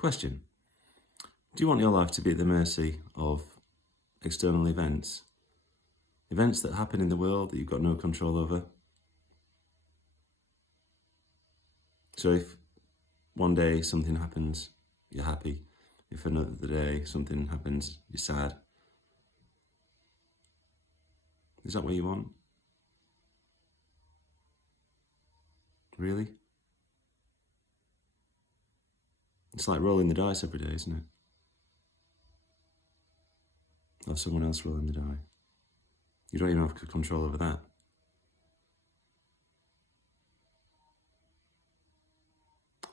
Question. Do you want your life to be at the mercy of external events? Events that happen in the world that you've got no control over? So if one day something happens, you're happy. If another day something happens, you're sad. Is that what you want? Really? It's like rolling the dice every day, isn't it? Or someone else rolling the die. You don't even have control over that.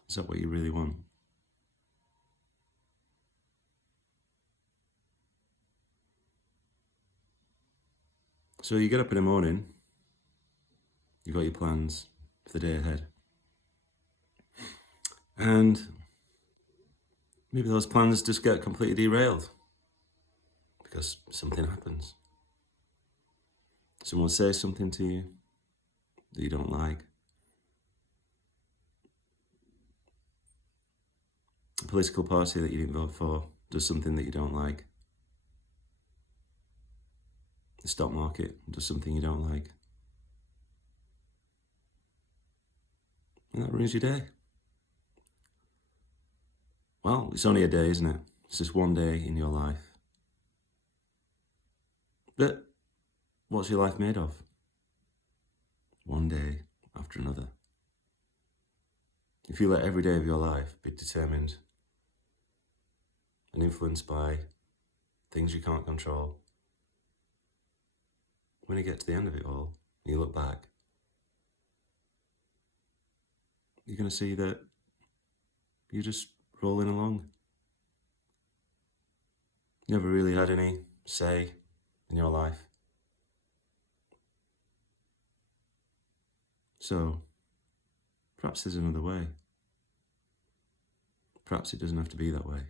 Is that what you really want? So you get up in the morning, you've got your plans for the day ahead. And maybe those plans just get completely derailed because something happens. Someone says something to you that you don't like. A political party that you didn't vote for does something that you don't like. The stock market does something you don't like. And that ruins your day. Well, it's only a day, isn't it? It's just one day in your life. But what's your life made of? One day after another. If you let every day of your life be determined and influenced by things you can't control, when you get to the end of it all, and you look back, you're going to see that you're just rolling along. You never really had any say in your life. So, perhaps there's another way. Perhaps it doesn't have to be that way.